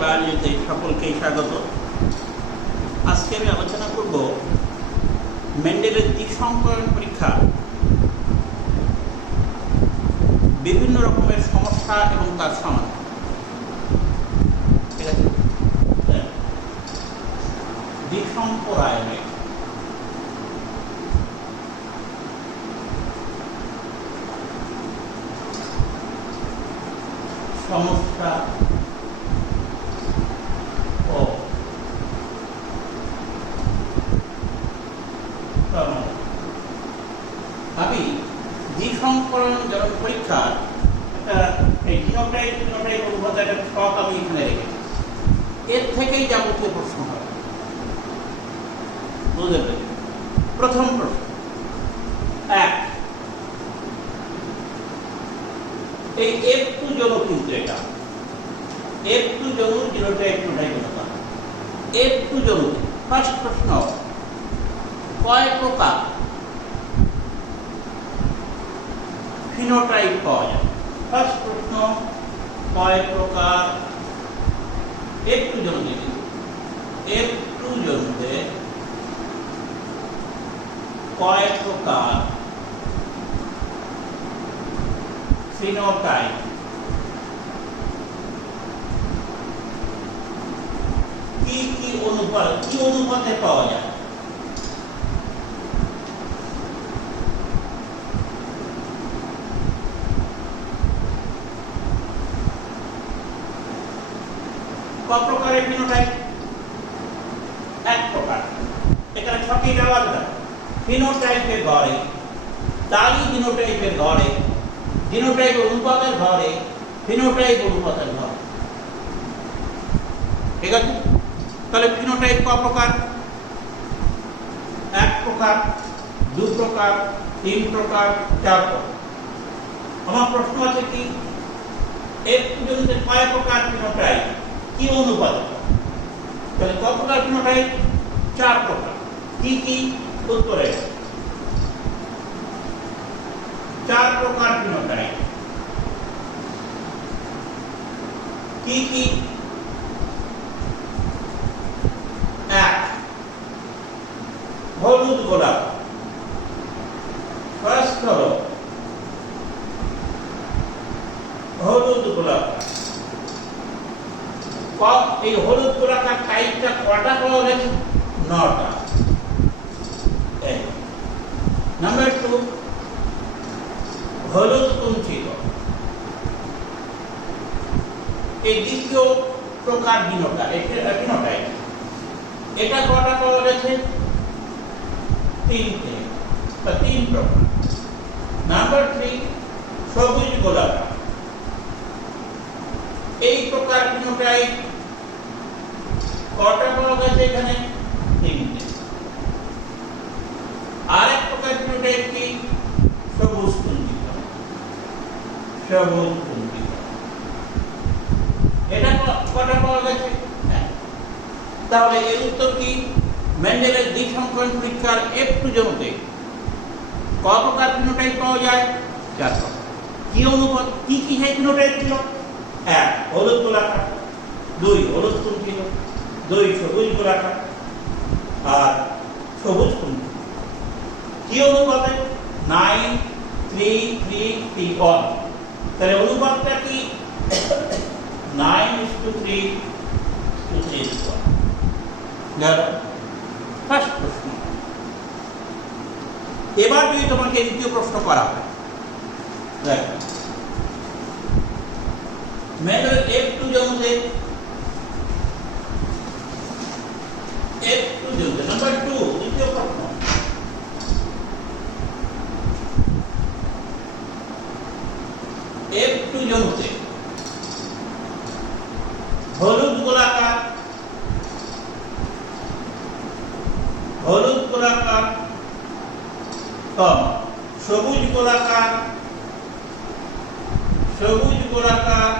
বায়োলজিতে সকলকেই স্বাগত। আজকে আমি আলোচনা করব মেন্ডেলের দ্বিসংকরণ পরীক্ষা বিভিন্ন রকমের সমস্যা এবং তার সমাধান। ঠিক আছে, দ্বিসংকরায়নে সমস্যা ও সমাধান। আমি দ্বিসংকরণ জনক পরীক্ষার একটা জিনোটাইপ অনুপাত একটা ছক আমি এখানে রেখেছি। এর থেকেই যাবতীয় প্রশ্ন হয়, বুঝতে পেরেছি? প্রথম প্রশ্ন এক, এই F2 জনক কিন্তু এটা F2 জনক জিনোটাইপ অনুপাত। F2 জনক ফার্স্ট প্রশ্ন, কয় প্রকার ফিনোটাইপ পাওয়া যায়? ফার্স্ট প্রশ্ন, কয় প্রকার F2 জনকে F2 জনকে কয় প্রকার ফিনোটাইপ কি অনুপাতে পাওয়া যায়? ক প্রকারের ফিনোটাইপ? এক প্রকার। এখানে ছকই দেওয়া আছে, ফিনোটাইপের ঘরে, তারই জিনোটাইপের ঘরে, জিনোটাইপ অনুপাতের ঘরে, ফিনোটাইপ অনুপাতের ঘরে। ঠিক আছে, তাহলে ফিনোটাইপ ক প্রকার? এক প্রকার, দু প্রকার, তিন প্রকার, চার প্রকার। আমার প্রশ্ন আছে কি, F2 জনিতে কয় প্রকার ফিনোটাইপ, কি অনুপাত? তাহলে ক প্রকার ফিনোটাইপ? চার প্রকার। কি কি? উত্তরে চার প্রকার ফিনোটাইপ। কি কি? এক, হলুদ গোলাপ। ফার্স্ট হলো হলুদ গোলাপ। এই হলুদ গোলাকার টাইপটা কটা পাওয়া গেছে? 9টা। নাম্বার 2, হলুদ কুঞ্চিত। এই দ্বিতীয় প্রকার ফিনোটাইপ, এটা কটা পাওয়া গেছে? 3টে বা 3 প্রকার। নাম্বার 3, সবুজ গোলাকার। এই প্রকার ফিনোটাইপ কটা পাওয়া গেছে? এখানে 3টে। আর এক প্রকার ফিনোটাইপ কি? সবুজ কুঞ্চিত। সবুজ কুঞ্চিত, এটা কটা পাওয়া গেছে? তাহলে এর উত্তর কি? মেন্ডেলের দ্বিসংকরণ পরীক্ষার F2 জনতে ক প্রকার ফিনোটাইপ পাওয়া যায়? 4 প্রকার। কি অনুপাত, কি কি সেই ফিনোটাইপ ছিল? 1, হলুদ গোলাকার। 2, হলুদ কুঞ্চিত। 2, সবুজ গোলাকার। আর সবুজ কুঞ্চিত। কি অনুপাতে? 9, 3, 3, 3, 1। তাহলে অনুপাতটা কি? 9:3 to 3:1। গেল ফার্স্ট প্রশ্ন। এবার যদি তোমাকে দ্বিতীয় প্রশ্ন করা হয়, দেখ মেন্ডেলের F2 জনতে নাম্বার 2, দ্বিতীয় প্রশ্ন। F2 জনতে হলুদ গোলাকার, সবুজ গোলাকার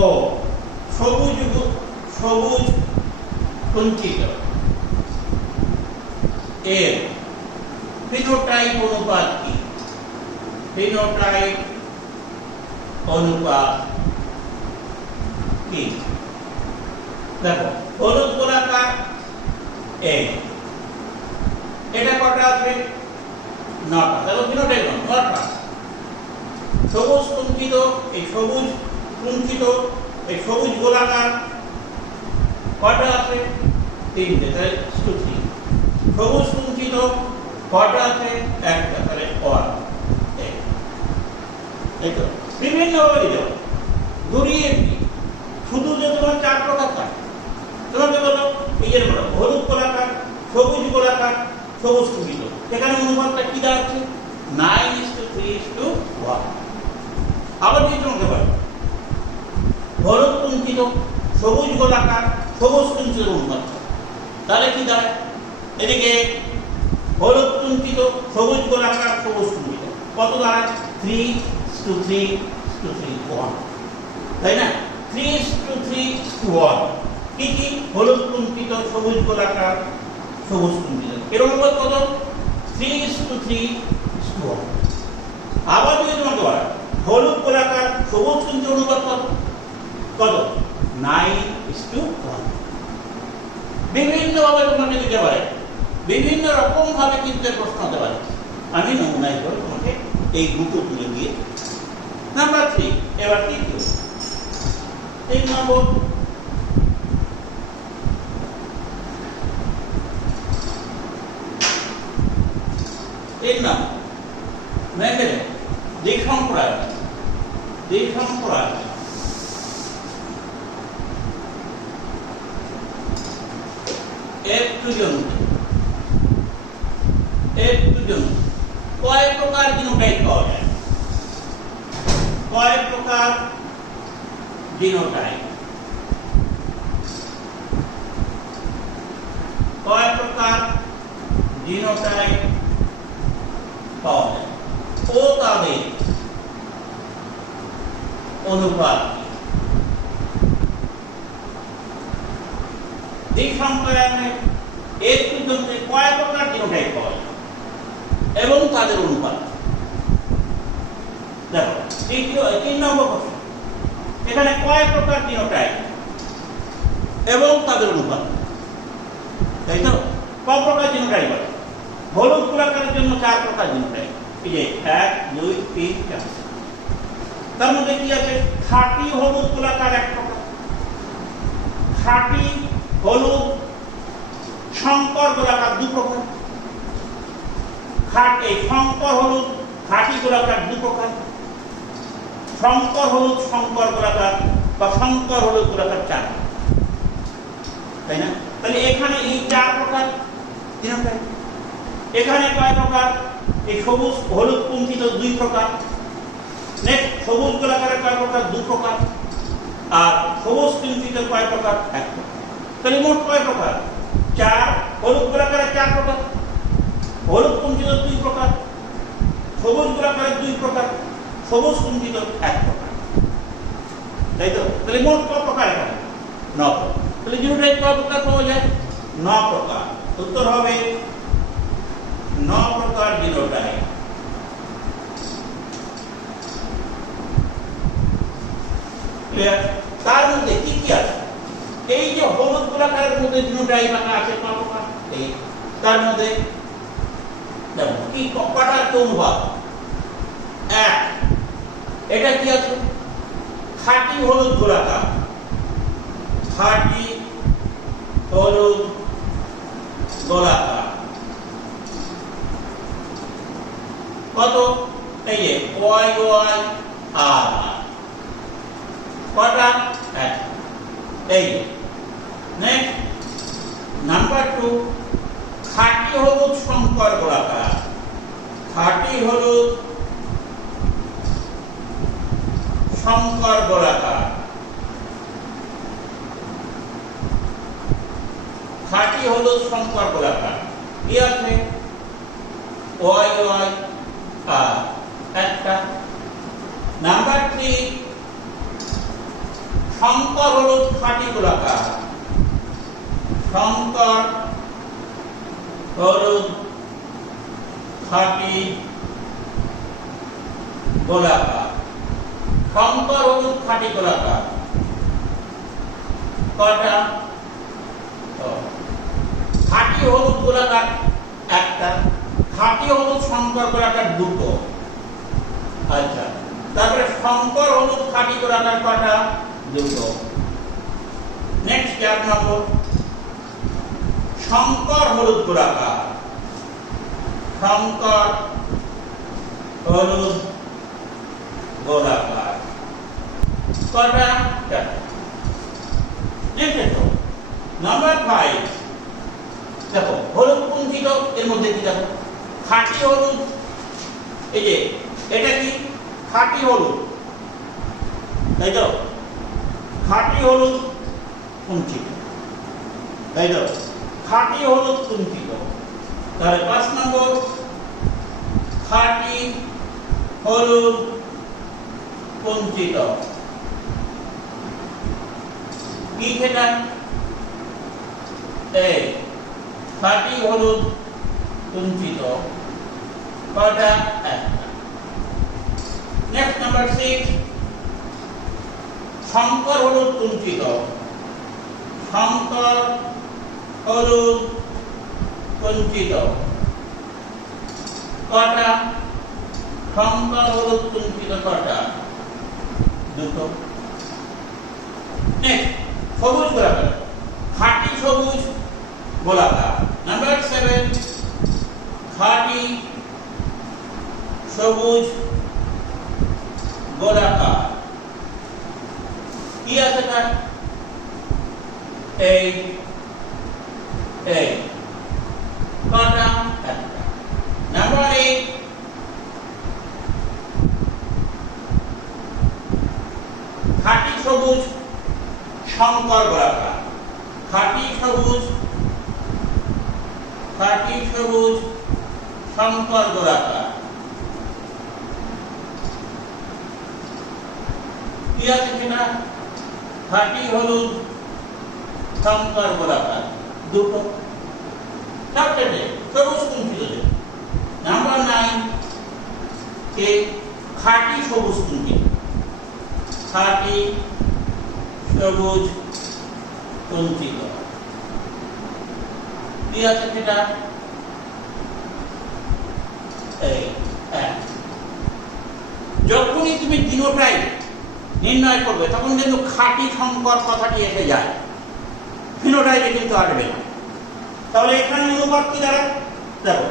ও সবুজ কুঞ্চিত এর ফিনোটাইপ অনুপাত কি? ফিনোটাইপ অনুপাত তিন। দেখো হলুদ গোলাকার এই এটা কটা আছে? নটা। দেখো তিনটাই নটা। সবুজ কুঞ্চিত, এই সবুজ কুঞ্চিত, এই সবুজ গোলাকার কটা আছে? তিনটে, তাহলে তিন। সবুজ কুঞ্চিত কটা আছে? একটা, তাহলে ওয়ান। এই তো বিভিন্ন ভাবে যাও ঘুরিয়ে দিই। শুধু যে তোমার চার প্রকার থাকে, তোমাকে বলো এই যে বলো হলুদ গোলাকার, সবুজ গোলাকার, সবুজ কুঞ্চিত, সেখানে অনুপাতটা কি দাঁড়াচ্ছে? 9:3:1। আবার যদি তোমাকে বলো হলুদ কুঞ্চিত, সবুজ গোলাকার, সবুজ কুঞ্চিত অনুপাত, তাহলে কি দাঁড়ায়? এদিকে হলুদ কুঞ্চিত, সবুজ গোলাকার, সবুজ কুঞ্চিত, কত দাঁড়ায়? 3:3:1, তাই না? 3:3:1। কি কি? হলুদ কুঞ্চিত, সবুজ গোলাকার, সবুজ কুঞ্চিত, এর অনুপাত কত? 3:3:1। আবার যদি তোমাকে বলা হলুদ গোলাকার, সবুজ কুঞ্চিত অনুপাত কত? কত? 9:1। বিভিন্ন ভাবে তোমাকে দিতে পারে, বিভিন্ন রকম ভাবে কিন্তু প্রশ্ন হতে পারে। আমি নমুনা হিসেবে তোমাকে এই দুটো তুলে দিয়ে। নাম্বার 3, এবার তৃতীয় 3 নম্বর। মেন্ডেলের দ্বিসম্প্রদায় কয় প্রকার জিনোটাইপ পাওয়া যায়? কয় প্রকার জিনোটাইপ? কয় প্রকার জিনোটাইপ পাওয়া যায় ও তাদের অনুপাত? দ্বিসম্প্রদায়ের এর পর্যন্ত কয় প্রকার জিনোটাইপ পাওয়া যায় এবং তাদের অনুপাত? দেখো 3 নম্বর প্রশ্ন, এখানে কয় প্রকার জিনোটাইপ এবং তাদের অনুপাত, তাই তো? কয় প্রকার জিনোটাইপ আছে? হলুদ গোলাকারের জন্য 4 প্রকার জিনোটাইপ, এই যে 1, 2, 3, 4। তার মধ্যে কি আছে? খাঁটি হলুদ গোলাকার 1 প্রকার, খাঁটি হলুদ শঙ্কর গোলাকার 2 প্রকার, শঙ্কর হলুদ খাঁটি গোলাকার 2 প্রকার, শঙ্কর হলুদ শঙ্কর গোলাকার বা শঙ্কর হলুদ গোলাকার 4, তাই না? তাহলে এখানে এই 4 প্রকার জিনোটাইপ। এখানে কয় প্রকার? এই সবুজ হলুদ কুঞ্চিত 2 প্রকার, নেক্সট সবুজ গোলাকারের কয় প্রকার? 2 প্রকার, আর সবুজ কুঞ্চিত কয় প্রকার? 1 প্রকার। তাহলে মোট কয় প্রকার? 4। হলুদ গোলাকারের 4 প্রকার, হলুদ কুঞ্চিত 2 প্রকার, সবুজ গোলাকারের 2 প্রকার, সবুজ কুঞ্চিত 1 প্রকার, তাই তো? তাহলে মোট কয় প্রকার? এখানে 9 প্রকার। তাহলে জিনোটাইপ কয় প্রকার পাওয়া যায়? 9 প্রকার। উত্তর হবে 9 প্রকার জিনোটাইপ। তার মধ্যে কি কি আছে? এই যে হলুদ গোলাকারের মধ্যে জিনোটাইপ আছে কয় প্রকার? এই তার মধ্যে দেখো কি কয়টা অনুপাত? 1। এটা কি আছে? খাঁটি হলুদ গোলাকার, খাঁটি হলুদ গোলাকার কত? এই যে ওয়াই আর কটা? 1। এই নেক্সট নাম্বার 2, খাঁটি হলুদ শঙ্কর গোলাকার, খাঁটি হলুদ শঙ্কর গোলাকার, খাঁটি হলুদ শঙ্কর গোলাকার কি আছে? ওয়াই আর একটা। নাম্বার 3, শঙ্কর হলুদ খাঁটি গোলাকার, শঙ্কর হলুদ খাঁটি গোলাকার, শঙ্কর হলুদ খাঁটি গোলাকার কটা? খাঁটি হলুদ গোলাকার একটা, খাঁটি হলুদ শঙ্কর গোলাকার দুটো। আচ্ছা, তারপরে শঙ্কর হলুদ খাঁটি গোলাকার কটা? দুটো। নেক্সট 4 নম্বর, শঙ্কর হলুদ গোলাকার, শঙ্কর হলুদ গোলাকার কটা? 4। নেক্সট নাম্বার 5, দেখো হলুদ কুঞ্চিত, এর মধ্যে কি দেখো খাঁটি হলুদ, এই যে এটা কি খাঁটি হলুদ, তাই তো? খাঁটি হলুদ কুঞ্চিত, তাই তো? খাঁটি হলুদ কুঞ্চিত। তাহলে 5 নম্বর, খাঁটি হলুদ কুঞ্চিত। কি সেটা? এই খাঁটি হলুদ কুঞ্চিত কটা? একটা। নেক্সট নাম্বার 6, শঙ্কর হলুদ কুঞ্চিত, শঙ্কর হলুদ কুঞ্চিত কটা? শঙ্কর হলুদ কুঞ্চিত কটা? দুটো। নেক্সট সবুজ গোলাকার, খাঁটি সবুজ গোলাকার। নাম্বার 7, খাঁটি সবুজ গোলাকার। কি আছে তার? এই কটা? একটা। নাম্বার 8, খাঁটি সবুজ শঙ্কর গোলাকার, খাঁটি সবুজ শঙ্কর গোলাকার। কি আছে সেটা? খাঁটি হলুদ শঙ্কর গোলাকার দুটো। সবচেয়ে সবুজ কুঞ্চিত। নাম্বার 9, কে খাঁটি সবুজ কুঞ্চিত, খাঁটি সবুজ কুঞ্চিত। কি আছে সেটা? যখনই তুমি জিনোটাইপ নির্ণয় করবে তখন কিন্তু খাঁটি শঙ্কর কথাটি এসে যায়, ফিনোটাইপে কিন্তু আসবে না। তাহলে এখানে অনুপাত কি দাঁড়ায়? দেখো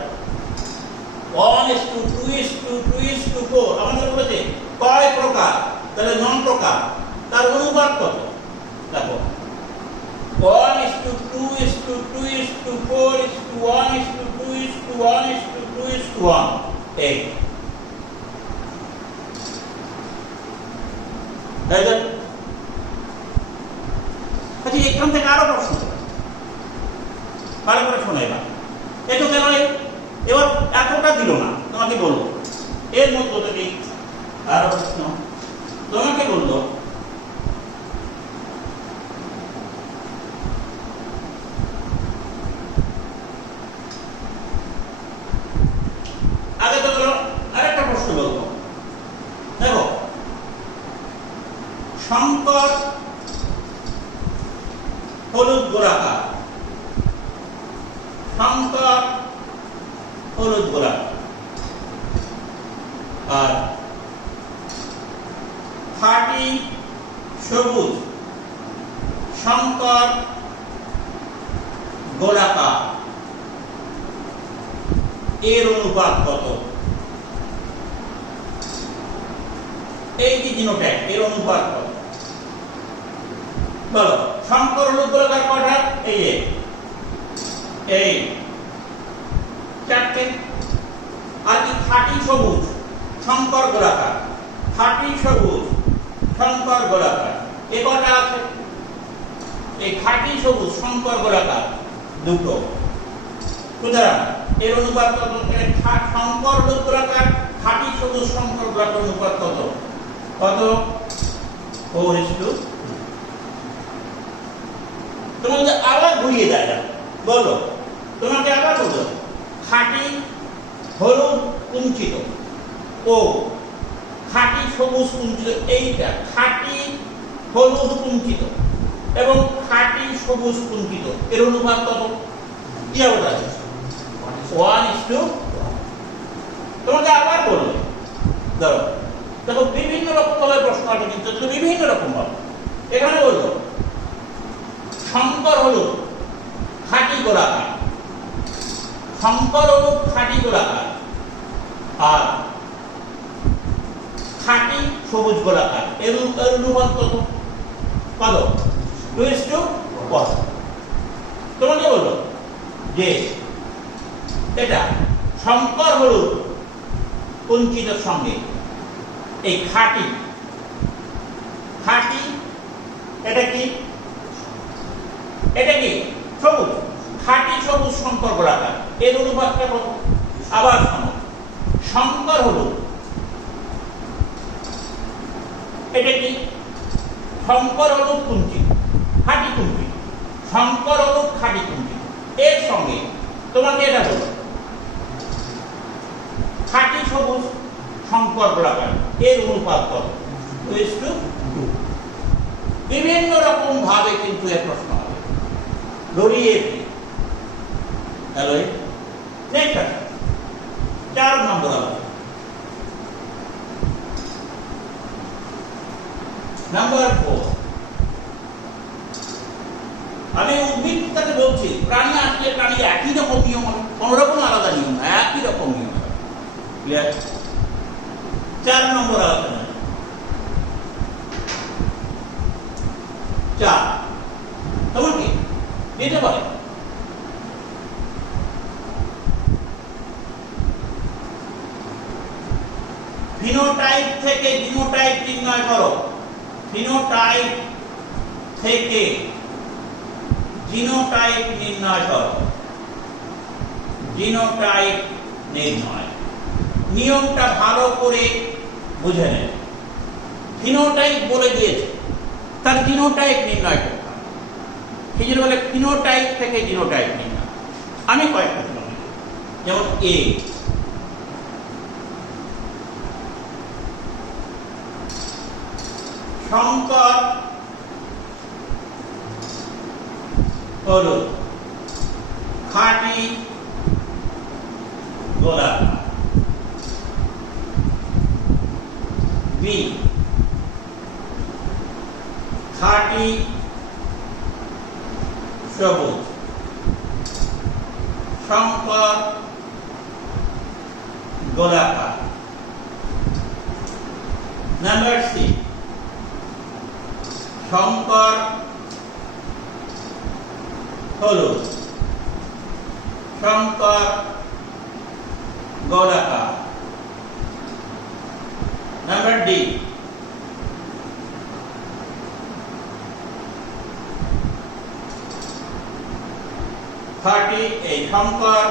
1:2:2:4 আমাদের বলেছে কয় প্রকার, তাহলে 9 প্রকার, তার অনুপাত কত? দেখো 1:2:4:1:2:1:2:1 এই। আচ্ছা, এখান থেকে আরো প্রশ্ন ভালো করে শোনো। এবার কেন এবার এতটা দিল না, তোমাকে বলবো এর মধ্যে থেকে আরো প্রশ্ন। তোমাকে বললো আগে তো বলো, আরেকটা প্রশ্ন বলবো। দেখো শঙ্কর হলুদ গোলাকার, শঙ্কর হলুদ গোলাকার, আর খাঁটি সবুজ শঙ্কর গোলাকার, এর অনুপাত কত? এই যে জিনোটাইপ, এর অনুপাত কত? বলো। শঙ্কর হলুদ গোলাকার কটা? এই 4টে। আর কি খাঁটি সবুজ শঙ্কর গোলাকার, খাঁটি সবুজ শঙ্কর গোলাকার এ কটা আছে? এই খাঁটি সবুজ শঙ্কর গোলাকার দুটো। সুতরাং এর অনুপাত কত? শঙ্কর হলুদ গোলাকার খাঁটি সবুজ শঙ্কর গোলাকার অনুপাত কত? 4:2। তোমাকে আবার ঘুরিয়ে দেয়, বলো তোমাকে আবার বলো খাঁটি হলুদ কুঞ্চিত ও খাঁটি সবুজ কুঞ্চিত, এইটা খাঁটি হলুদ কুঞ্চিত এবং খাঁটি সবুজ কুঞ্চিত এর অনুপাত কত? ইয়া আছে 1:1। তোমাকে আবার বলবে, ধরো দেখো বিভিন্ন রকম ভাবে প্রশ্ন আসে, কিন্তু বিভিন্ন রকম ভাবে। এখানে বলবো শঙ্কর হলুদ খাঁটি গোলাকার, শঙ্কর হলুদ খাঁটি গোলাকার আর খাঁটি সবুজ গোলাকার এর অনুপাত কত? কত? 2:1। তোমাকে বলবো যে এটা শঙ্কর হলুদ কুঞ্চিতের সঙ্গে এই খাঁটি এটা কি? এটা কি সবুজ, খাঁটি সবুজ শঙ্কর গোলাকার এর অনুপাতটা কত? আবার শঙ্কর হলুদ এটা কি? শঙ্কর হলুদ কুঞ্চিত, খাঁটি কুঞ্চিত, শঙ্কর হলুদ খাঁটি কুঞ্চিত এর সঙ্গে তোমাকে এটা বলো খাঁটি সবুজ শঙ্কর গোলাকার এর অনুপাত কত? 2:2। বিভিন্ন রকম ভাবে কিন্তু এর প্রশ্ন হবে, ধরিয়ে হ্যালো। নেক্সট 4 নম্বর হবে নাম্বার 4। আমি উদ্ভিদটাকে বলছি, প্রাণী আসলে প্রাণী একই রকম নিয়ম, কোন রকম আলাদা নিয়ম না, একই রকম নিয়ম। ক্লিয়ার? 4 নম্বর আলোচনা। 4 তোমাকে দিতে পারে ফিনোটাইপ থেকে জিনোটাইপ নির্ণয় করো। ফিনোটাইপ থেকে জিনোটাইপ নির্ণয় করো। জিনোটাইপ নির্ণয় নিয়মটা ভালো করে বুঝে নেন। ফিনোটাইপ বলে দিয়েছে, তার জিনোটাইপ নির্ণয় করতে হবে। সেই জন্য বলে ফিনোটাইপ থেকে জিনোটাইপ নির্ণয়। আমি কয়েকটা যেমন এ শঙ্কর হলুদ খাঁটি গোলাকার। বি খাঁটি সবুজ শঙ্কর গোলাকার। নাম্বার সি শঙ্কর হলুদ শঙ্কর গোলাকার। নাম্বার ডি খাঁটি এই শঙ্কর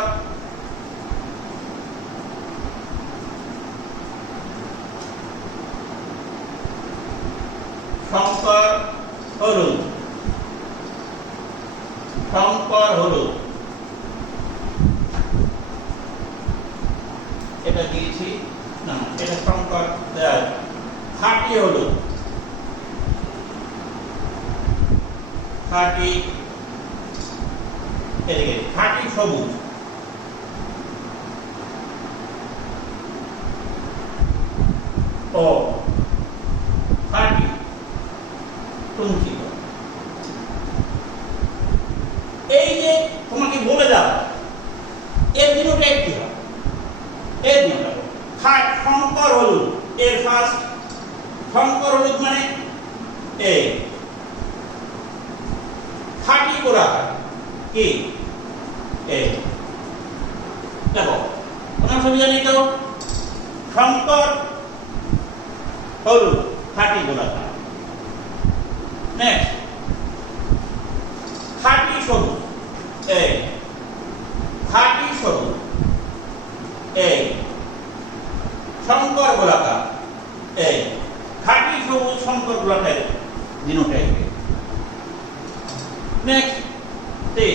শঙ্কর হলুদ শঙ্কর হলুদ এটা দিয়েছি না, এটা শঙ্কর খাঁটি হলুদ খাঁটি এদিকে খাঁটি সবুজ ও খাঁটি কুঞ্চিত। এই যে তোমাকে বলে দাও এর জিনোটাইপ কি হবে, এর জিনোটাইপ শঙ্কর হলুদ এর ফার্স্ট শঙ্কর হলুদ মানে এ খাঁটি গোলাকার কি এ। দেখো তোমার সুবিধা নেই তো, শঙ্কর হলুদ খাঁটি গোলাকার। নেক্সট খাঁটি সবুজ এ খাঁটি সবুজ এ শঙ্কর গোলাকার এ খাঁটি সবুজ শঙ্কর গোলাকার জিনোটাইপ। নেক্সট তে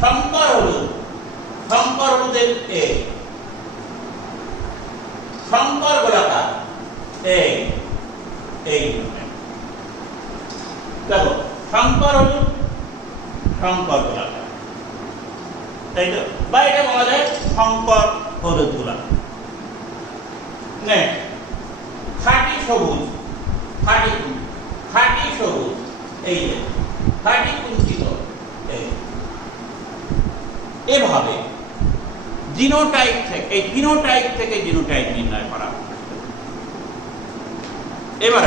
শঙ্কর হলুদের এ শঙ্কর গোলাকার এ এই সংকর হলুদ, সংকর গোলাকার, তাই তো? বা এটা বলা যায় সংকর হলুদ গোলাকার। খাঁটি সবুজ, খাঁটি সবুজ, এই যে খাঁটি কুঞ্চিত, এভাবে জিনোটাইপ থেকে, এই ফিনোটাইপ থেকে জিনোটাইপ নির্ণয় করা। এবার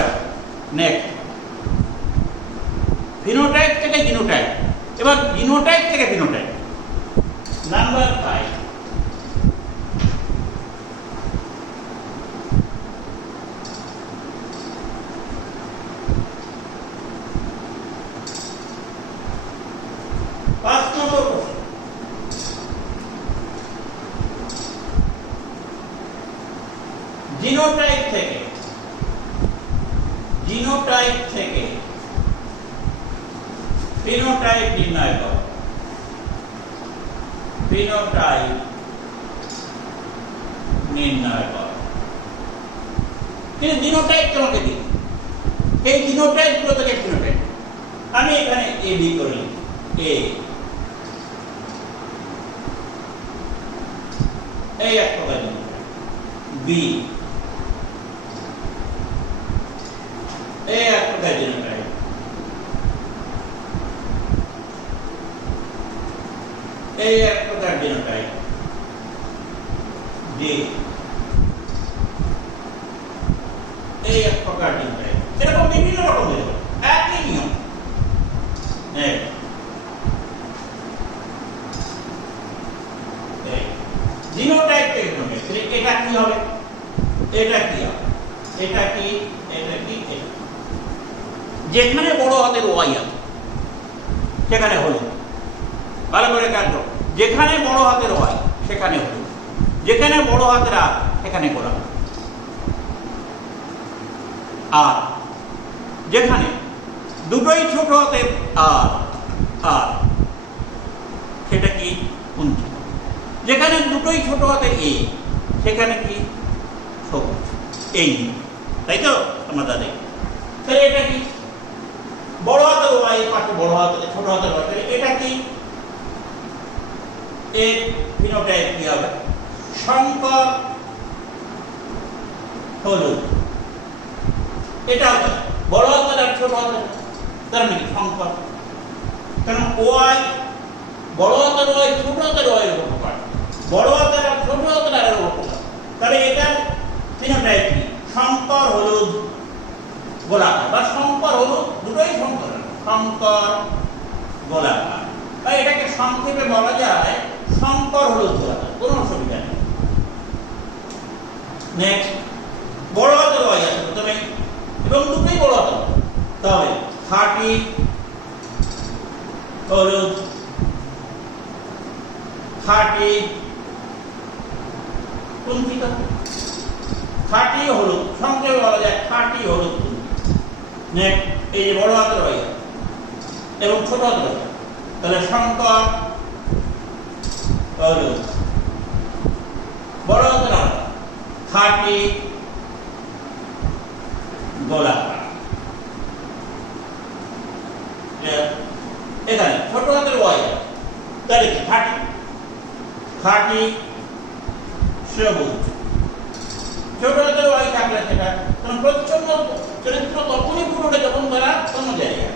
নেক্সট, ফিনোটাইপ থেকে জিনোটাইপ, এবার জিনোটাইপ থেকে ফিনোটাইপ। নাম্বার 5, জিনোটাইপ থেকে ফিনোটাইপ নির্ণয় করো। ফিনোটাইপ নির্ণয় করো, কিন্তু জিনোটাইপ তোমাকে দিই, এই জিনোটাইপ গুলো থেকে ফিনোটাইপ। আমি এখানে এ বি করে লিখি, এ এই এক প্রকার জিনোটাইপ, বি এই এক প্রকার জিনোটাইপ, এই এক প্রকার জিনোটাইপ, ডি এই এক প্রকার জিনোটাইপ। এরকম বিভিন্ন রকম জিনোটাইপ, একই নিয়ম। জিনোটাইপ থেকে জিনোটাইপ, এটা কি হবে, এটা কি হবে, এটা কি, এটা কি, এটা যেখানে বড় হাতের ওয়াই আছে সেখানে হলুদ, ভালো করে কাটবো, যেখানে বড় হাতের ওয়াই সেখানে হলুদ, যেখানে বড় হাতের আর সেখানে গোলাপ, আর যেখানে দুটোই ছোট হাতের আর আর সেটা কি কুঞ্চিত, যেখানে দুটোই ছোট হাতের এ সেখানে কি সবুজ, এই, তাই তো আমরা দেখি। তাহলে এটা কি বড় হাতের ওয়াই পাশে বড় হাতের ছোট হাতের ওয়াই, এটা কি, এর ফিনোটাইপ কি হবে, সংকর হলুদ। এটা বড় হাতের আর ছোট হাতের, তার মানে সংকর, কারণ ওয়াই বড় হাতের ওয়াই ছোট হাতের ওয়াই এর উপর পড়ে, বড় হাতের আর ছোট হাতের আর এর উপর পড়ে, তাহলে এটার ফিনোটাইপ কি, সংকর হলুদ গোলাকার, বা সংকর হলুদ, দুটোই সংকর, সংকর গোলাকার, বা এটাকে সংক্ষেপে বলা যায় সংকর হলুদ গোলাকার, কোনো অসুবিধা নেই। নেক্সট, বড় হাতের ওয়াই আছে প্রথমে এবং দুটোই বড় হাতের, তাহলে খাঁটি হলুদ, খাঁটি কুঞ্চিত, খাঁটি হলুদ, সংক্ষেপে বলা যায় খাঁটি হলুদ। নেক্সট, এই যে বড় হাতের ওয়াই এবং ছোট হাতের ওয়াই, তাহলে সংকর হলুদ, বড় হাতের আর খাঁটি গোলাকার। এখানে ছোট হাতের ওয়াই, তাহলে কি খাঁটি, খাঁটি সবুজ, ছোট হাতের ওয়াই থাকলে সেটা তখন প্রচ্ছন্ন চরিত্র তখনই পুরোটা যখন তারা কোনো জায়গায়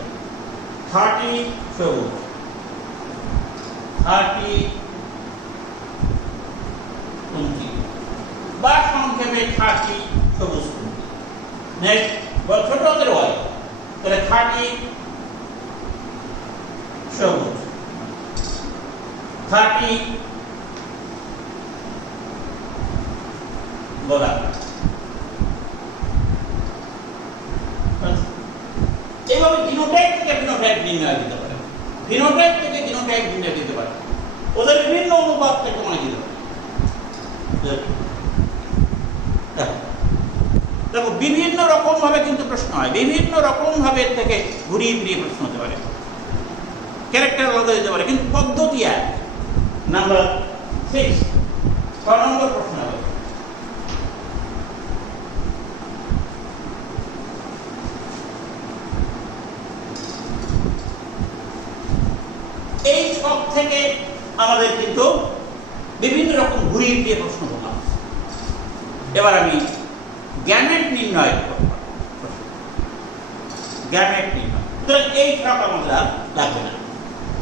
খাঁটি সবুজ, খাঁটি কুঞ্চিত, বা সংক্ষেপে খাঁটি সবুজ কুঞ্চিত। নেক্সট, ছোট হাতের ওয়াই, তাহলে খাঁটি সবুজ, খাঁটি গোলাকার। এইভাবে জিনোটাইপ থেকে ফিনোটাইপ নির্ণয় দিতে পারে, ফিনোটাইপ থেকে জিনোটাইপ নির্ণয় দিতে পারে, ওদের বিভিন্ন অনুপাত থেকে মনে দিতে পারে। দেখো বিভিন্ন রকম ভাবে কিন্তু প্রশ্ন হয়, বিভিন্ন রকম ভাবে থেকে ঘুরিয়ে ফিরিয়ে প্রশ্ন হতে পারে, ক্যারেক্টার আলাদা দিতে পারে, কিন্তু পদ্ধতি এক। নাম্বার 6, 6 নম্বর প্রশ্ন হবে, থেকে আমাদের কিন্তু বিভিন্ন রকম ঘুরিয়ে দিয়ে প্রশ্ন বলা হচ্ছে। এবার আমি গ্যামেট নির্ণয় করব, গ্যামেট নির্ণয়। তো এই ছক আমাদের আর লাগবে না,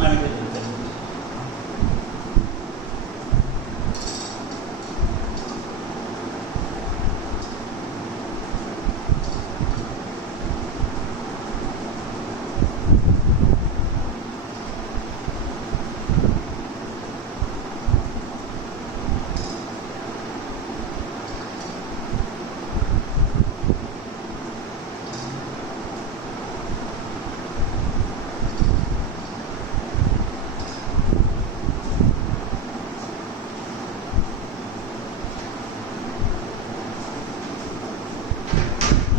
আমি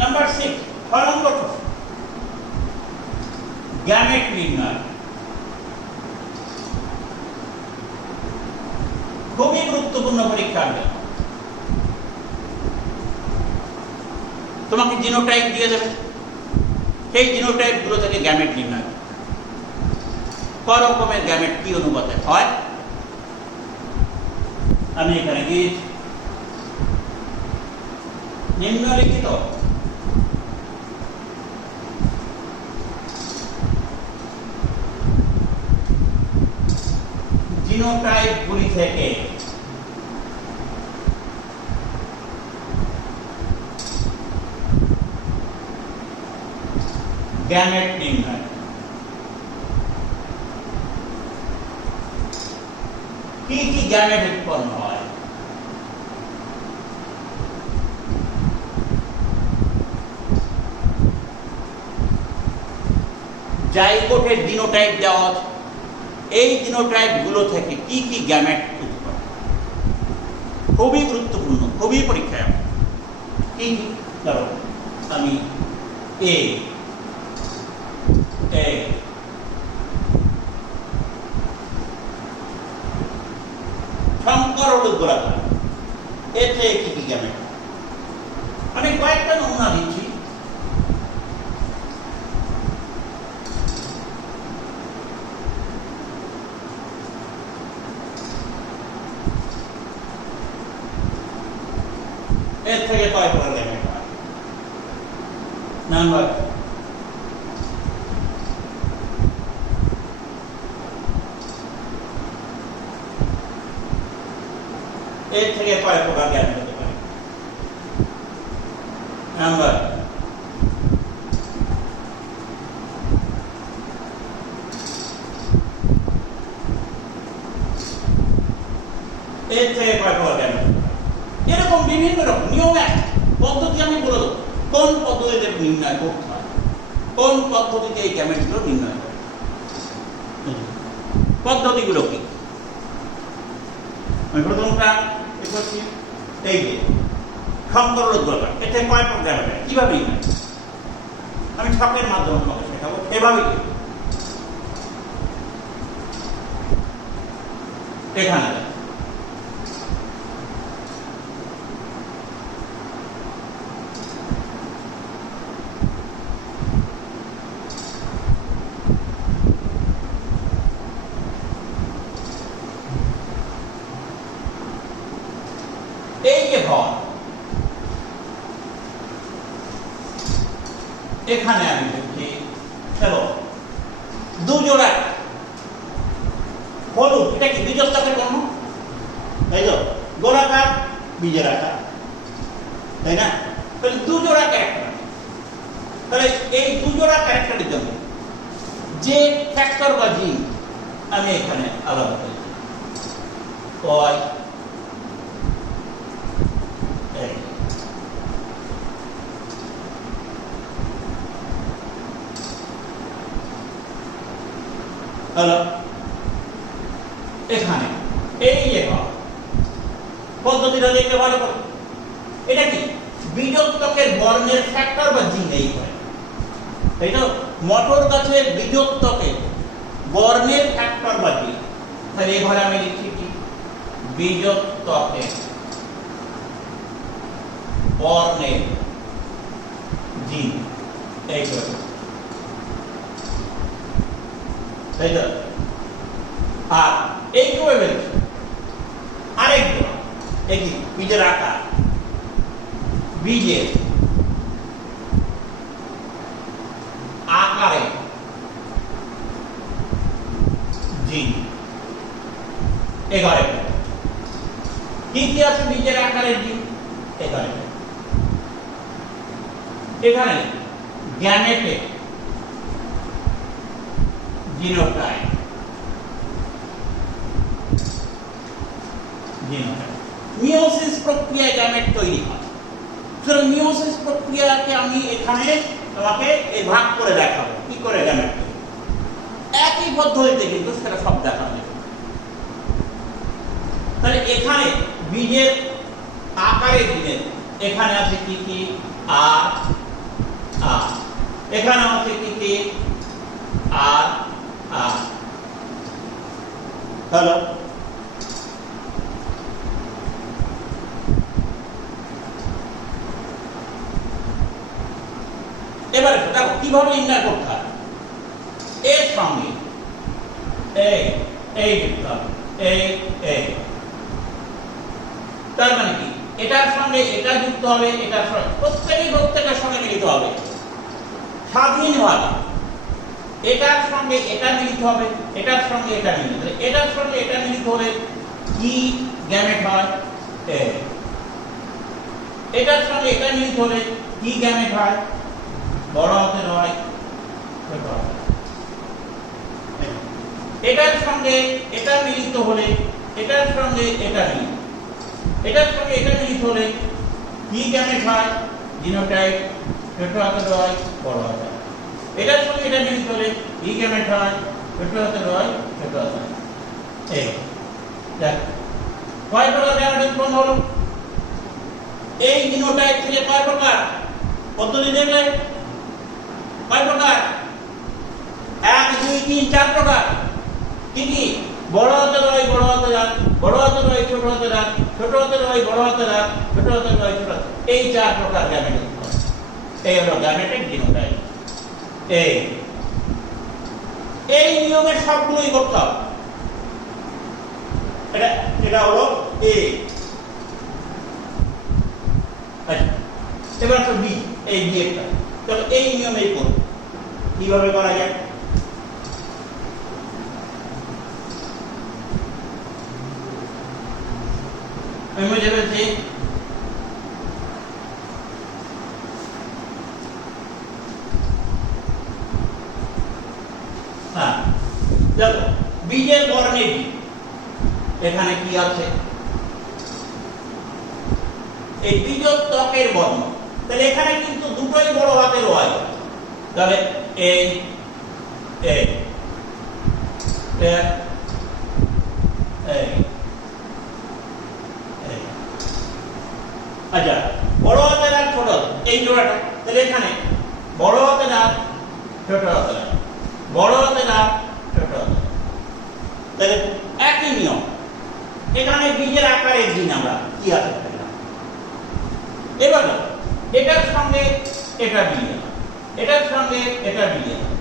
নাম্বার 6 ফলঙ্গ গ্যামেট নির্ণয়। খুবই গুরুত্বপূর্ণ পরীক্ষা। তোমাকে জিনোটাইপ দিয়ে দেবে, সেই জিনোটাইপ গুলো থেকে গ্যামেট নির্ণয়। ক রকমের গ্যামেট কি অনুপাতে হয় আমি এখানে দিয়েছি। নিম্নলিখিত জিনোটাইপ গুলি থেকে গ্যামেট নির্ণয়। কি কি গ্যামেট উৎপন্ন হয়? জাইগোটের জিনোটাইপ দেওয়া আছে, এই জিনোটাইপ গুলো থেকে কি কি গ্যামেট উৎপন্ন? খুবই গুরুত্বপূর্ণ, খুবই পরীক্ষায়। কি কি? ধরো আমি এ শঙ্কর হলুদ গোলাকার, এর থেকে কি কি গ্যামেট? আমি কয়েকটা নমুনা দিচ্ছি। এর থেকে কয় প্রকার গ্যামেট হয়? নাম্বার এর থেকে কয় প্রকার গ্যামেট হতে পারে? নাম্বার এর থেকে কয় প্রকার গ্যামেট হতে পারে? এরকম বিভিন্ন রকম নিয়ম, এক পদ্ধতি আমি বলে দেবো কোন পদ্ধতিতে নির্ণয় করতে হয়, কোন পদ্ধতিতে এই গ্যামেটগুলো নির্ণয় করে। পদ্ধতিগুলো কি? আমি প্রথমটা করছি, এই যে শঙ্কর হলুদ গোলাকার, এটা কয় প্রকার গ্যামেট, কিভাবে নির্ণয়? আমি ছকের মাধ্যমে তোমাকে শেখাবো, এভাবে এখানে এই যে ভর, এখানে আমি দেখছি চলো দুজোড়া হলুদ, এটা কি বীজত্বকের জন্য, তাই তো? গোলাকার বীজের আকার, তাই না? তাহলে দুজোড়া ক্যারেক্টার, তাহলে এই দুজোড়া ক্যারেক্টারের জন্য যে ফ্যাক্টর বা জিন আমি এখানে আলাদা করেছি, কয় হলো এখানে এই যে পদ্ধতিটা দেখতে ভালো করে, এটা কি বীজোত্তকের বর্ণের ফ্যাক্টর বা জিন এই হয়, তাই তো? মটর গাছের বীজোত্তকের বর্ণের ফ্যাক্টর বা জিন, তাহলে এবারে আমি লিখছি কি বীজোত্তকের বর্ণের জিন, এই করে, তাই তো? আর এইভাবে বেরোচ্ছে আরেকগুলো একই বীজের আকার, বীজের আকারে জিন 11 কি কি আছে বীজের আকারের জিন 11। এখানে গ্যামেটে জিনোটাইপ, মিওসিস প্রক্রিয়ায় গ্যামেট তৈরি হয়। সুতরাং মিওসিস প্রক্রিয়াকে আমি এখানে তোমাকে এই ভাগ করে দেখাবো কি করে গ্যামেট তৈরি, একই পদ্ধতিতে কিন্তু সেটা সব দেখানো যাবে। তাহলে এখানে বীজের আকারে জিনের এখানে আছে কি কি আর আর, এখানে আছে কি কি আর আর। হ্যালো, এবারে দেখো কিভাবে নির্ণয় করতে হয়। এর সঙ্গে এই এই যুক্ত হবে, এই তার মানে কি এটার সঙ্গে এটা যুক্ত হবে, এটার সঙ্গে প্রত্যেকের সঙ্গে মিলিত হবে স্বাধীনভাবে। এটার সঙ্গে এটা মিলিত হবে, এটার সঙ্গে এটা মিলিত হবে, এটার সঙ্গে এটা মিলিত হলে কি গ্যামেট হয় এটার সঙ্গে এটা মিলিত হলে কি গ্যামেট হয় বড় হাতের হয় ছোট হাতের। এটার সঙ্গে এটা মিলিত হলে এটার সঙ্গে এটা মিলিত, এটার সঙ্গে এটা মিলিত হলে কি গ্যামেট হয় জিনোটাইপ ছোট হাতের হয় বড় হাতের। এটার সঙ্গে এটা মিলিত হলে কি গ্যামেট হয় ছোট হাতের হয় ছোট হাতের। এই দেখ কয় প্রকার গ্যামেট উৎপন্ন হলো এই জিনোটাইপ থেকে, কয় প্রকার পদ্ধতি দেখলে কয় প্রকার 1 2 3 4 প্রকার। কি কি বড় হাতের হয় বড় হাতের হাত, বড় হাতের হয় ছোট হাতের হাত, ছোট হাতের হয় বড় হাতের হাত, ছোট হাতের হয় ছোট হাত। এই 4 প্রকার গ্যামেট উৎপন্ন। এই হলো গ্যামেটিক জিনোটাইপ। এই নিয়মের সবগুলোই করতে হবে। এটা হলো এ। আচ্ছা এবার তো বি, এই বি একটা, তবে এই নিয়মেই করব। কিভাবে করা যায় আমি বুঝে ফেলছি। হ্যাঁ দেখো বীজের বর্ণে বি এখানে কি আছে এই বীজোত্তকের বর্ণ। তাহলে এখানে কিন্তু দুটোই বড় হাতের হয়। তাহলে এই এই আচ্ছা বড় হাতের আর ছোট এই জোড়াটা। তাহলে এখানে বড় হাতের আর ছোট হাতের, বড় হাতের আর ছোট হাতের। তাহলে একই নিয়ম এখানে বীজের আকারের দিন আমরা কি আছে এবার এটার সঙ্গে এটা মিলিয়ে দাও, এটার সঙ্গে এটা মিলিয়ে দাও,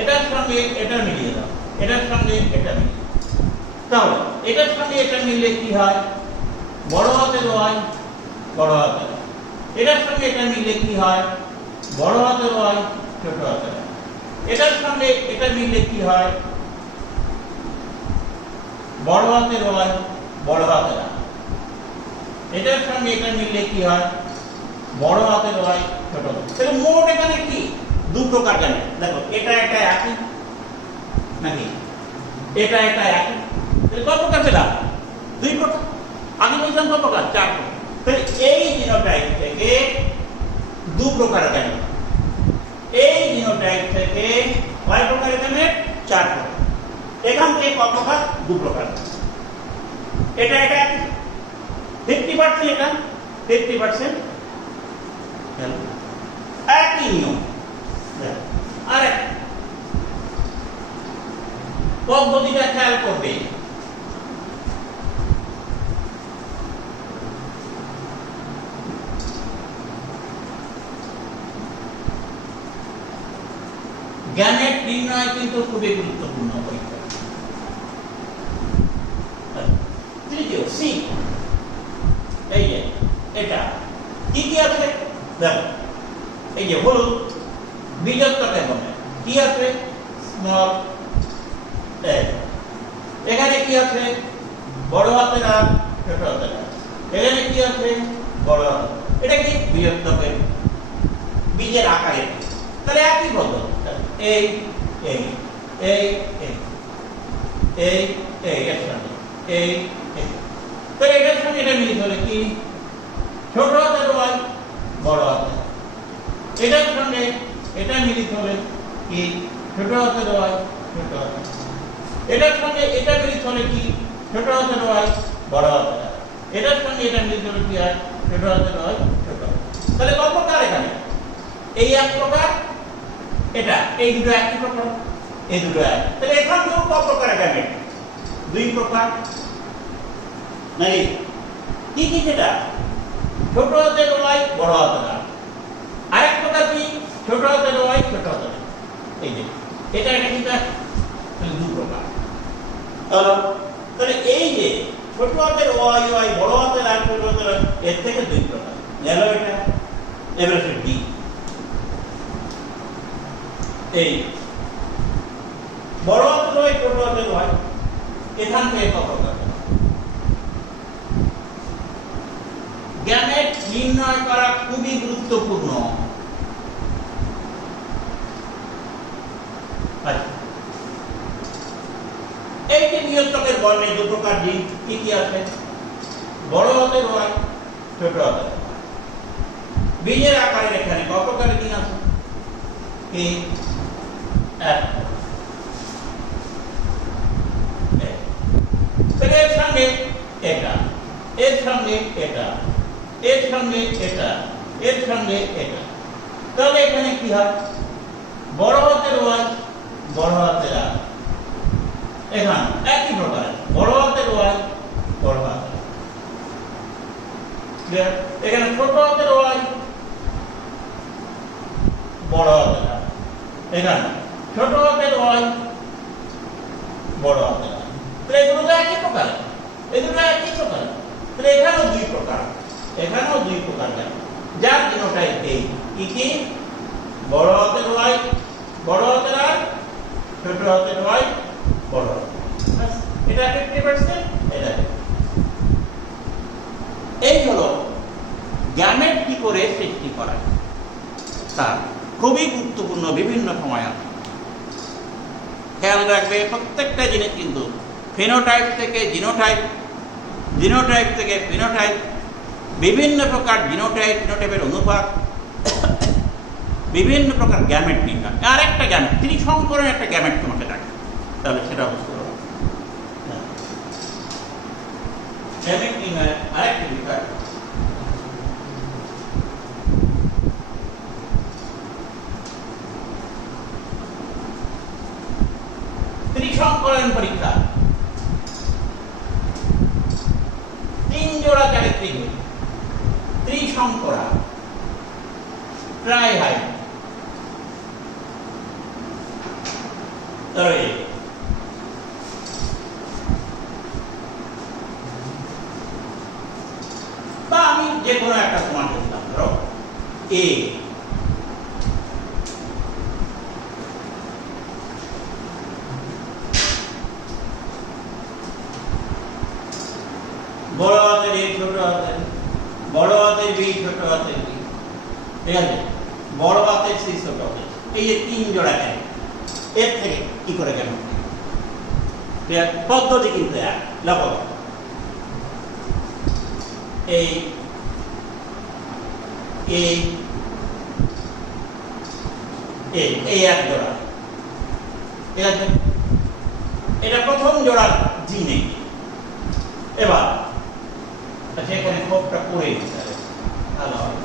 এটার সঙ্গে এটা মিলিয়ে দাও, এটার সঙ্গে এটা মিলিয়ে দাও। তাহলে এটার সঙ্গে এটা মিললে কি হয় বড় হাতের হয় বড় হাতের। এটার সঙ্গে এটা মিললে কি হয় বড় হাতের হয় ছোট হাতের। এটার সঙ্গে এটা মিললে কি হয় বড় হাতের হয় বড় হাতের। এটার সঙ্গে এটা মিললে কি হয় বড় হাতের হয় ছোট হাতের। তাহলে মোট এখানে কি দু প্রকার জানে। দেখো এটা একটা একই নাকি এটা একটা একই। তাহলে কত প্রকার পেলাম 2 প্রকার। আগে বলছিলাম কত প্রকার 4 প্রকার। তাহলে এই জিনোটাইপ থেকে 2 প্রকার জানে। এই জিনোটাইপ থেকে কয় প্রকার এখানে 4 প্রকার। এখান থেকে কত প্রকার 2 প্রকার। এটা এটা 50% এটা 50% একই নিয়ম। আর পদ্ধতিটা খেয়াল করবে গ্যামেট নির্ণয় কিন্তু খুবই গুরুত্বপূর্ণ পরীক্ষা। এটা কি কি আছে দেখো, এই যে হলুদ বীজত্বকে বলে কি আছে স্মল এ, এখানে কি আছে বড় হাতের আর ছোট হাতের আর, এখানে কি আছে বড় হাতের, এটা কি বীজত্বকের বীজের আকারে, তাহলে একই পদ্ধতি এই এই এই এই এই এই এর সঙ্গে এই এই, তাহলে এটার সঙ্গে এটা মিলিত হলে কি ছোট হাতের ওয়াই বড় হাতের, এটার সঙ্গে এটা মিলিত হলে কি ছোট হাতের ওয়াই ছোট হাতের, এটার সঙ্গে এটা মিলিত হলে কি ছোট হাতের ওয়াই বড় হাতের, এটার সঙ্গে এটা মিলিত হলে কি হয় ছোট হাতের ওয়াই ছোট হাতের। তাহলে কত প্রকার এখানে, এই এক প্রকার, এটা এই দুটো একই প্রকার, এই দুটো এক, তাহলে এখানে কত প্রকার গ্যামেট, দুই প্রকার নাই কি কি, সেটা ছোট হাতের ওয়াই বড় হাতের আর, আরেক প্রকার কি ছোট হাতের ওয়াই ছোট হাতের, এই যে এটা একটা কি, তাহলে দুই প্রকার। তাহলে এই যে ছোট হাতের ওয়াই ওয়াই বড় হাতের আর ছোট হাতের এর থেকে দুই প্রকার গেল এটা। এবারে ডি, এই বড় হাতের ওয়াই ছোট হাতের ওয়াই এখান থেকে কত প্রকার গ্যামেট নির্ণয় করা খুবই গুরুত্বপূর্ণ। এই যে নিয়ন্ত্রকের বর্ণে দু প্রকার জিন কি কি আছে, বড় হাতের ওয়াই ছোট হাতের, বীজের আকারের এখানে কত প্রকারের জিন আছে, কি এক, এর সঙ্গে এটা, এর সঙ্গে এটা, এর সঙ্গে এটা, এর সঙ্গে এটা, তাহলে এখানে কি হয় বড় হাতের ওয়াই বড় হাতের আর, এখানে একই প্রকার বড় হাতের ওয়াই বড় হাতের, এখানে ছোট হাতের ওয়াই বড় হাতের আর, এখানে ছোট হাতের ওয়াই বড় হাতের আর, তাহলে এগুলো একই প্রকার, এগুলো একই প্রকার, তাহলে এখানেও দুই প্রকার, এখানেও দুই প্রকার, যার তিনটাই এই কি কি বড় হাতের ওয়াই বড় হাতের আর, ছোট হাতের ওয়াই বড় হাতের, এটা 50%, এটা এই হলো গ্যামেট কি করে সৃষ্টি করা, তা খুবই গুরুত্বপূর্ণ বিভিন্ন সময় আছে। খেয়াল রাখবে প্রত্যেকটা জিনিস কিন্তু ফিনোটাইপ থেকে জিনোটাইপ, জিনোটাইপ থেকে ফিনোটাইপ, বিভিন্ন প্রকার জিনোটাইপ ফিনোটাইপের অনুপাত, বিভিন্ন প্রকার গ্যামেট নির্ণয়, আর একটা গ্যামেট ত্রিসংকরণ একটা গ্যামেট তোমাকে থাকে, তাহলে সেটা বুঝতে পারবে। গ্যামেট নির্ণয় আরেকটা বিষয়, ত্রিসংকরণ পরীক্ষা, তিন জোড়া চারিত্রিক ত্রিসংকরা ট্রাই হাই, বা আমি যে কোনো একটা প্রমাণ করলাম, ধরো এ বড় হাতের এ ছোট হাতের, বড় হাতের বি ছোট হাতের বি, ঠিক আছে, বড় হাতের সি ছোট হাতের, এই যে তিন জোড়া এক, এর থেকে কি করে কেন পদ্ধতি কিন্তু এক, লক্ষ্য এই এই এই এক জোড়া, ঠিক আছে, এটা প্রথম জোড়ার জি নেই। এবার আচ্ছা এখানে খোপটা করে দিতে হবে, ভালো হবে,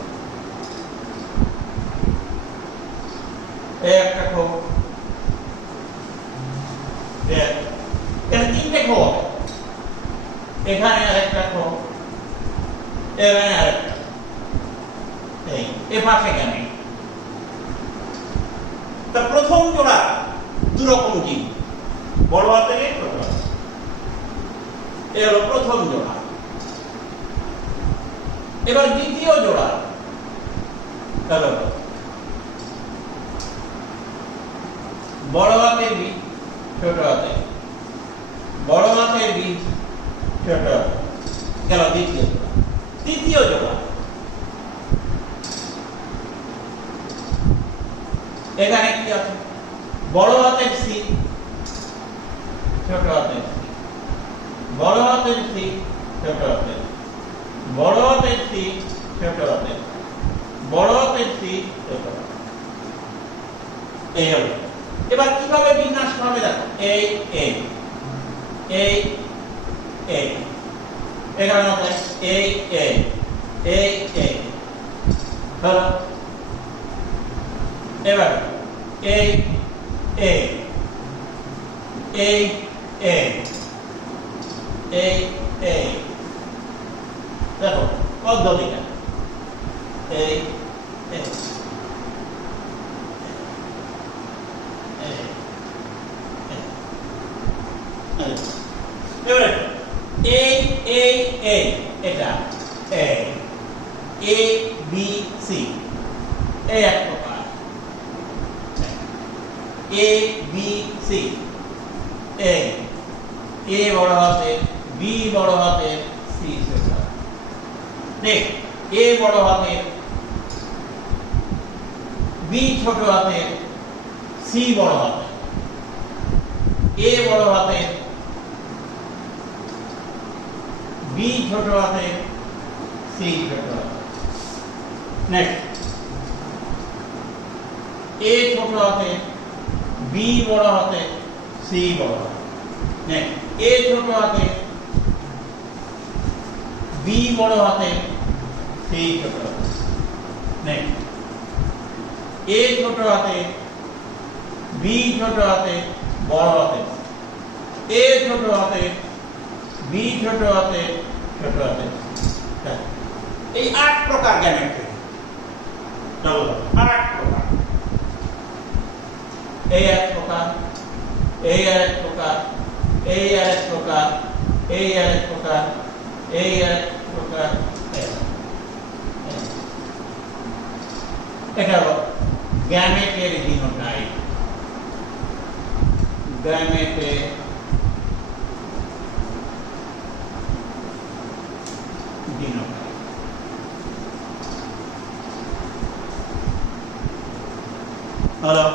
একটা খোপ, এখানে তিনটে খোপ, এখানে আরেকটা খোপ, এখানে আরেকটা, এই এ পাশে কেন, তা প্রথম জোড়া দুরকম জিন, বড় হাতের ছোট হাতের, এ হলো প্রথম জোড়া। এবার দ্বিতীয় জোড়া হলো বড় হাতের বি ছোট হাতে, বড় হাতের বি ছোট হাতে, গেল দ্বিতীয় জোড়া। তৃতীয় জোড়া এখানে কি আছে? বড় হাতের সি ছোট হাতের সি, বড় হাতের সি ছোট হাতের, বড় হাতের সি ছোট হাতের, বড় হাতের সি ছোট হাতের। এই হলো। এবার কিভাবে বিন্যাস হবে দেখো, এই এই এই এই এখানে মধ্যে এই এই এই এই হলো। এবার এই এই এই এই এই এই দেখো পদ্ধতিটা এই এই এবারে এই এই এই এটা এই এ বি সি এই এক প্রকার, এ বি সি এই এ বড় হাতের, বি বড় হাতের, সি ছোট হাতের। দেখ এ বড় হাতের, বি ছোট হাতের, সি বড় হাতের, এ বড় হাতের, বি ছোট হাতের, সি ছোট হাতের। নেক্সট এ ছোট হাতের, বি বড় হাতের, সি বড় হাতের। নেক্সট এ ছোট হাতের, বি বড় হাতের, সি ছোট হাতের। নেক্সট এ ছোট হাতের, বি ছোট হাতের, বড় হাতের, এ ছোট হাতের, বি ছোট হাতের, ছোট হাতের। এই 8 প্রকার জ্যামিতি। চলো 8 প্রকার। এই এক প্রকার, এই আরেক প্রকার, এই আরেক প্রকার, এই আরেক প্রকার, এই আরেক প্রকার। এটা হলো গ্যামেটের জিনোটাইপ। গ্যামেটের জিনোটাইপ। হলো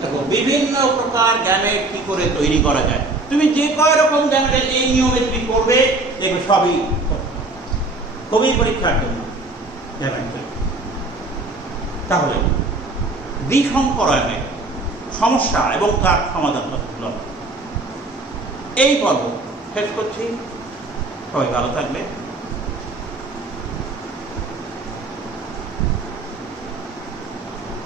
দেখো বিভিন্ন প্রকার গ্যামেট কি করে তৈরি করা যায়। তুমি যে কয় রকম গ্যামেটের এই নিয়মে তুমি করবে দেখবে সবই খুবই পরীক্ষার জন্য গ্যামেট। তাহলে দ্বিসংকরায়নের সমস্যা এবং তার সমাধান হলো এই পর্ব শেষ করছি। সবাই ভালো থাকবে।